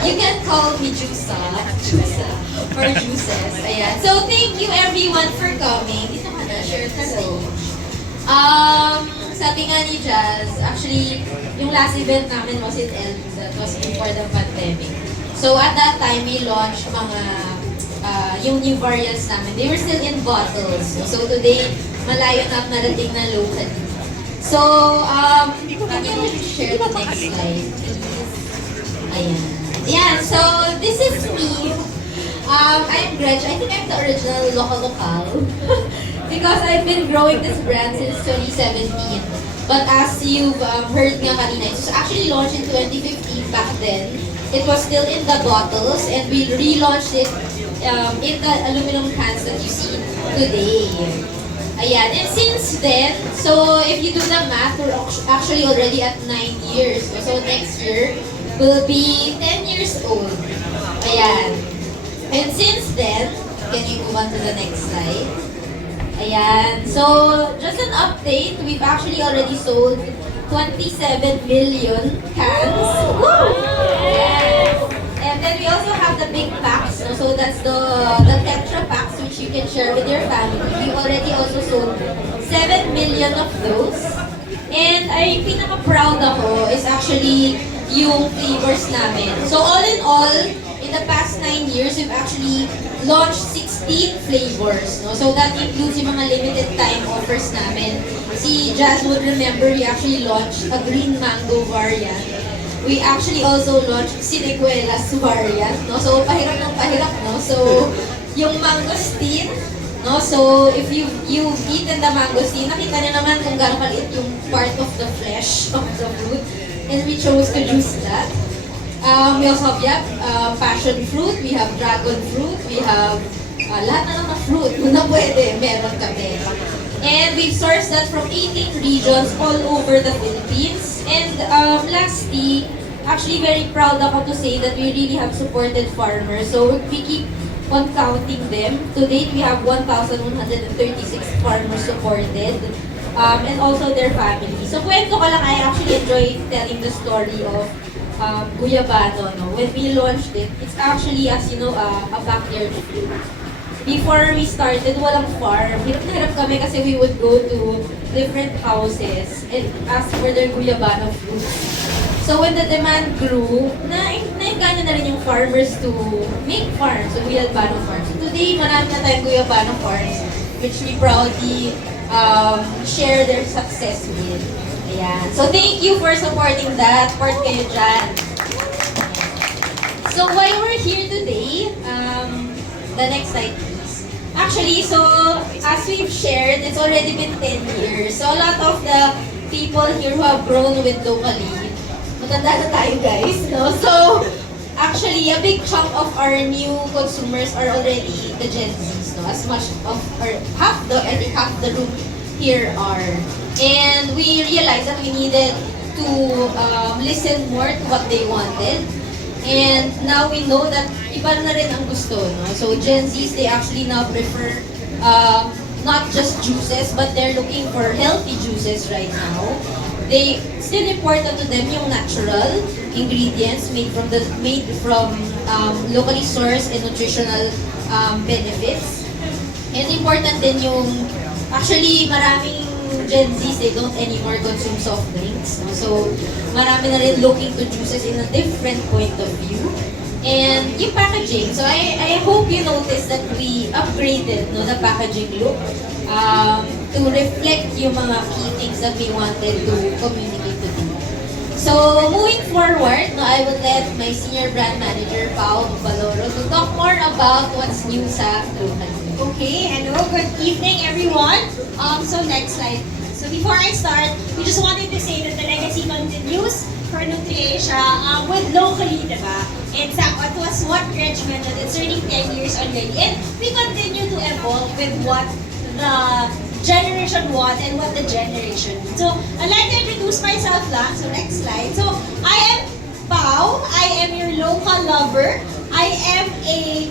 You can call me Jusa. For juices. Ayan. So, thank you everyone for coming. Dito ka na, share ka sa sabi nga ni Jazz, actually, yung last event namin was in LB. That was before the pandemic. So, at that time, we launched mga, yung new variants namin. They were still in bottles. So, today, malayo na narating na locally. So, can you share the next slide, please? Ayan. Ayan, so, this is me. I'm Gretch. I think I'm the original local. Because I've been growing this brand since 2017. But as you've heard nga kanina, it was actually launched in 2015 back then. It was still in the bottles and we relaunched it in the aluminum cans that you see today. Ayan, and since then, so if you do the math, we're actually already at 9 years. So next year, we'll be 10 years old. Ayan. And since then, can you move on to the next slide? Ayan. So, just an update. We've actually already sold 27 million cans. Woo! Yes. And then we also have the big packs. So, that's the Tetra packs which you can share with your family. We already also sold 7 million of those. And ay pinaka-proud ako is actually yung flavors namin. So, all in all, in the past 9 years, we've actually launched 16 flavors. No? So that includes yung mga limited time offers namin. Si Jazz would remember we actually launched a green mango variant. We actually also launched Sineguelas variant. No? So pahirap ng pahirap. No? So yung mangosteen, no? So if you've eaten the mangosteen, nakita niyo naman kung gaano kaliit yung part of the flesh of the fruit. And we chose to juice that. We also have passion fruit, we have dragon fruit, we have lahat na lang na fruit na pwede, meron kami. And we've sourced that from 18 regions all over the Philippines. And lastly, actually very proud ako to say that we really have supported farmers. So we keep on counting them. To date, we have 1,136 farmers supported. And also their families. So kwento ko lang, I actually enjoy telling the story of Guyabano, no? When we launched it, it's actually, as you know, a backyard fruit. Before we started, walang farm. Hirap na hirap kami kasi we would go to different houses and ask for their Guyabano fruit. So when the demand grew, naingganyo na rin yung farmers to make farms, so Guyabano farms. So today, marami na tayong Guyabano farms, which we proudly share their success with. Ayan. So, thank you for supporting that. Support kayo dyan. So, why we're here today, the next slide, please. Actually, so, as we've shared, it's already been 10 years. So, a lot of the people here who have grown with locally, matanda na tayo, guys, no? So, actually, a big chunk of our new consumers are already the Gen Zs, no? As much of, or half the group here are. And we realized that we needed to listen more to what they wanted. And now we know that iba na rin ang gusto. No? So Gen Zs, they actually now prefer not just juices, but they're looking for healthy juices right now. Still important to them yung natural ingredients made from locally sourced and nutritional benefits. And important din yung, actually maraming Gen Zs, they don't anymore consume soft drinks. No? So, marami na rin looking to juices in a different point of view. And yung packaging, so I hope you noticed that we upgraded the packaging look to reflect yung mga key things that we wanted to communicate to them. So, moving forward, I will let my senior brand manager, Pao Baloro, to talk more about what's new sa local. Okay, hello, good evening everyone. So next slide. So before I start, we just wanted to say that the legacy continues for Nutriasia with locally, diba? And it was what Gretch mentioned, it's turning 10 years already. And we continue to evolve with what the generation want and what the generation needs. So I'd like to introduce myself lang. So next slide. So I am Pao. I am your local lover. I am a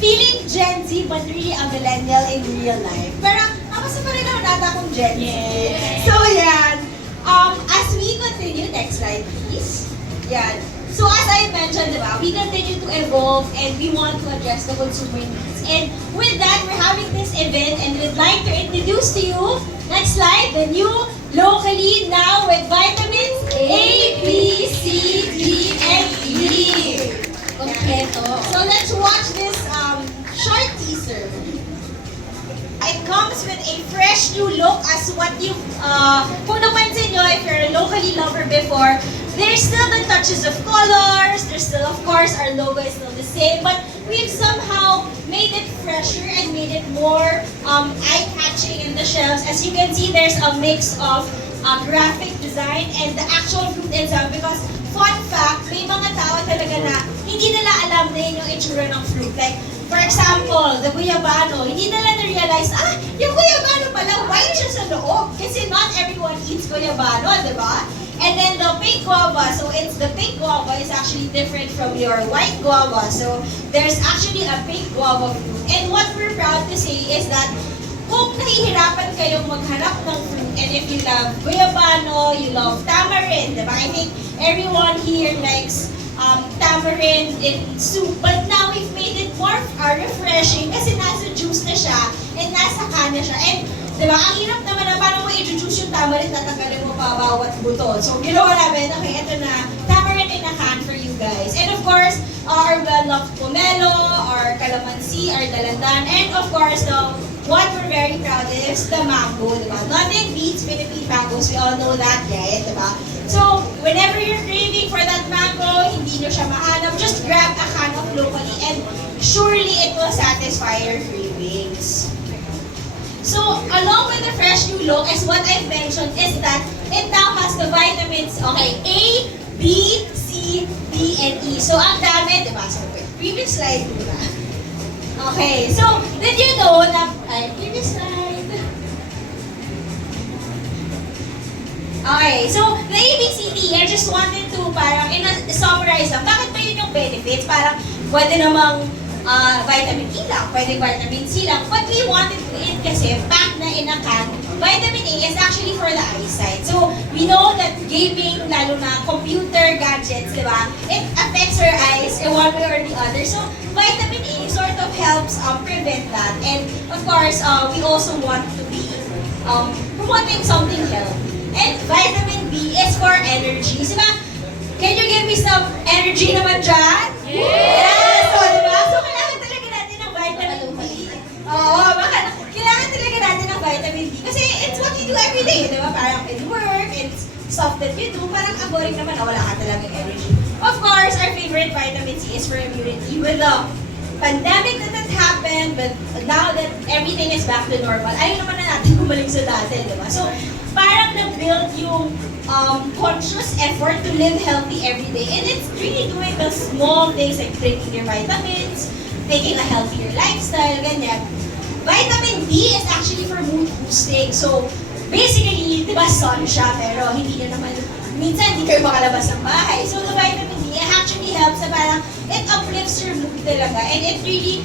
feeling Gen Z but really a millennial in real life. Pero ako sa pa rin naman ata akong Gen Z. So yan. As we continue, next slide please. Yan. So as I mentioned, diba, we continue evolve and we want to address the consumer needs. And with that, we're having this event and we'd like to introduce to you, next slide, the new locally now with vitamins A, B, C, D, and E. Kompleto. So let's watch this short teaser. It comes with a fresh new look as what you, kung napansin nyo, if you're a locally lover before, there's still the touches of colors, there's still, of course, our logo is still the same, but we've somehow made it fresher and made it more eye-catching in the shelves. As you can see, there's a mix of graphic design and the actual fruit itself because fun fact, may mga tao talaga na hindi nila alam na yun yung itsura ng fruit. Like, for example, the guyabano, hindi nila na-realize, yung guyabano pala, white siya sa loob. Kasi not everyone eats guyabano, di ba? And then the pink guava, so it's the pink guava is actually different from your white guava. So there's actually a pink guava fruit. And what we're proud to say is that kung nahihirapan kayong maghanap ng fruit, and if you love guyabano, you love tamarind, diba? I think everyone here likes tamarind in soup, but now we've made it more refreshing kasi nasa juice na siya and nasa can na siya. And diba, ang hirap naman na parang mo i-juice yung tamarind, tatanggalin mo pa bawat buto. So ginawa namin, okay, ito na, tamarind in a can for you guys. And of course, our well-loved pomelo, our calamansi, our dalandan, and of course, what we're very proud of is the mango, diba? Nothing beats Philippine mangoes, we all know that, right? Diba? So, whenever you're craving for that mango, hindi nyo siya mahanap, just grab a can of locally and surely it will satisfy your cravings. So, along with the fresh new look, as what I've mentioned, is that it now has the vitamins, okay, A, B, C, D, and E. So, ang dami, diba? So, previous slide muna. Okay, so, did you know na, previous slide. Okay, so, the A, B, C, D, I just wanted to parang summarize lang. Bakit ba yun yung benefits? Parang, pwede namang vitamin E lang, pwede vitamin C lang. But we wanted to eat kasi pack na in a can. Vitamin A is actually for the eyesight. So, we know that gaming, lalo na computer gadgets, di ba? It affects our eyes in one way or the other. So, vitamin A sort of helps prevent that. And, of course, we also want to be promoting something healthy. And vitamin B is for energy. Diba? Can you give me some energy naman dyan? Yes! So, diba? So, kailangan talaga natin ng vitamin B. Oo, kailangan talaga natin ng vitamin B. Kasi it's what you do every day, diba? Parang in work, it's stuff that you do. Parang boring naman na wala ka talagang energy. Of course, our favorite vitamin C is for immunity. With the pandemic that happened, but now that everything is back to normal, ayaw naman na natin bumalik sa dati, diba? So, parang na-build yung conscious effort to live healthy every day. And it's really doing the small things like drinking your vitamins, taking a healthier lifestyle, ganyan. Vitamin D is actually for mood boosting. So, basically, di ba sun siya, pero hindi na naman, minsan hindi kayo makalabas ng bahay. So, the vitamin D actually helps na parang it uplifts your mood talaga. And it really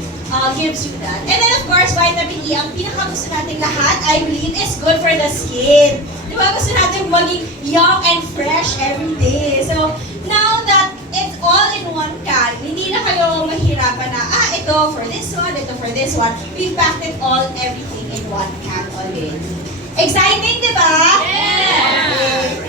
gives you that. And then, of course, vitamin E, ang pinaka-gusto natin lahat, I believe, is good for the skin. Di ba? Gusto natin maging young and fresh every day. So, now that it's all in one can, hindi na kayo mahirapan na, ito for this one, ito for this one. We packed it all, everything in one can already. Exciting, di ba? Yeah!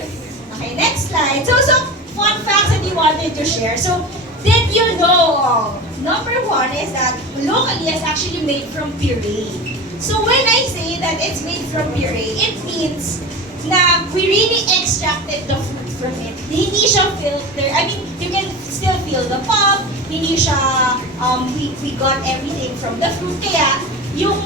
Okay, next slide. So, some fun facts that you wanted to share. So, did you know, number one is that locally is actually made from puree. So when I say that it's made from puree, it means na we really extracted the fruit from it. Hindi siya filter. I mean, you can still feel the pulp. Hindi siya, we got everything from the fruit. Kaya, yung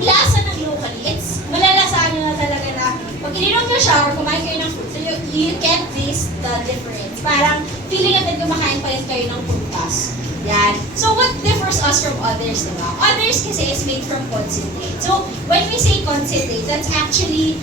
lasa ng locally, it's malalasaan nyo na talaga na pag ininom nyo siya or kumain kayo ng fruit, so you can taste the difference. Parang feeling natin kumakain pa rin kayo ng prutas. Yan. So what differs us from others, diba? Others kasi is made from concentrate. So when we say concentrate, that's actually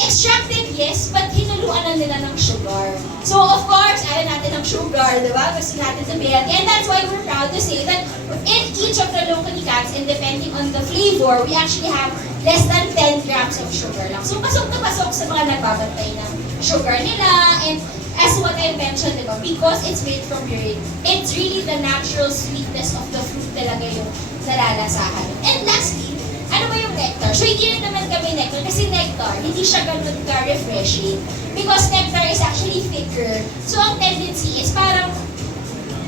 extracted, yes, but hinaluan na nila ng sugar. So of course, ayaw natin ng sugar, diba? Gusto natin sabihin. And that's why we're proud to say that in each of the locally cans, and depending on the flavor, we actually have less than 10 grams of sugar lang. So pasok na pasok sa mga nagbabantay ng sugar nila. And as what I mentioned, diba, because it's made from urine, it's really the natural sweetness of the fruit talaga yung nalalasahan. And lastly, ano ba yung nectar? So, hindi rin naman kami nectar kasi nectar, hindi siya ganun ka-refreshing. Because nectar is actually thicker. So, ang tendency is parang,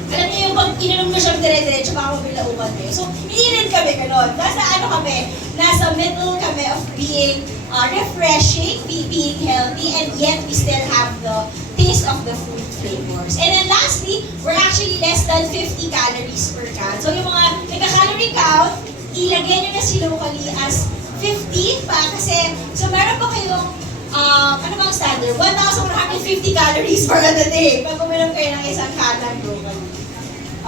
alam niyo yung pag ininom mo siyang dire-diretso, baka mabilaukan kayo. So, hindi rin kami ganun. Nasa ano kami, nasa middle kami of being refreshing, being healthy, and yet we still have the taste of the fruit flavors. And then lastly, we're actually less than 50 calories per can. So, yung mga nagka-calorie count, ilagay nyo na si locally as 50 pa kasi, so meron pa kayong ano bang standard? 1,150 calories for a day pag uminom kayo ng isang can ng locally.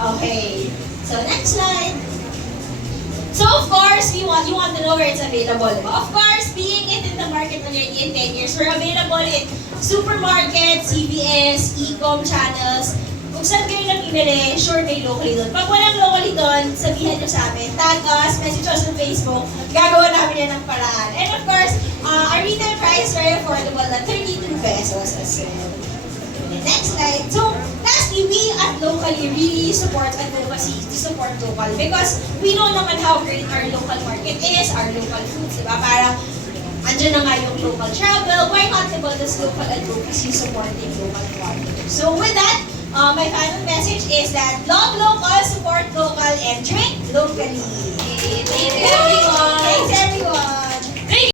Okay. So, next slide. So, of course, you want to know where it's available. Of course, being it in the market already in 10 years, we're available in supermarkets, CVS, e-com channels. Kung saan kayo nag-imili, sure may locally doon. Pag walang locally doon, sabihan nyo sa amin, tag us, message us on Facebook, gagawa namin yan ng paraan. And of course, our retail price is very affordable at 32 pesos as well. Next slide. So, lastly, we at Locally really support advocacy to support local because we know naman how great our local market is, our local foods, diba? Parang, andyan na nga yung local travel. Why not about this local advocacy supporting local farmers? So, with that, my final message is that love local, support local, and drink locally. Thank you, everyone. Thanks, everyone.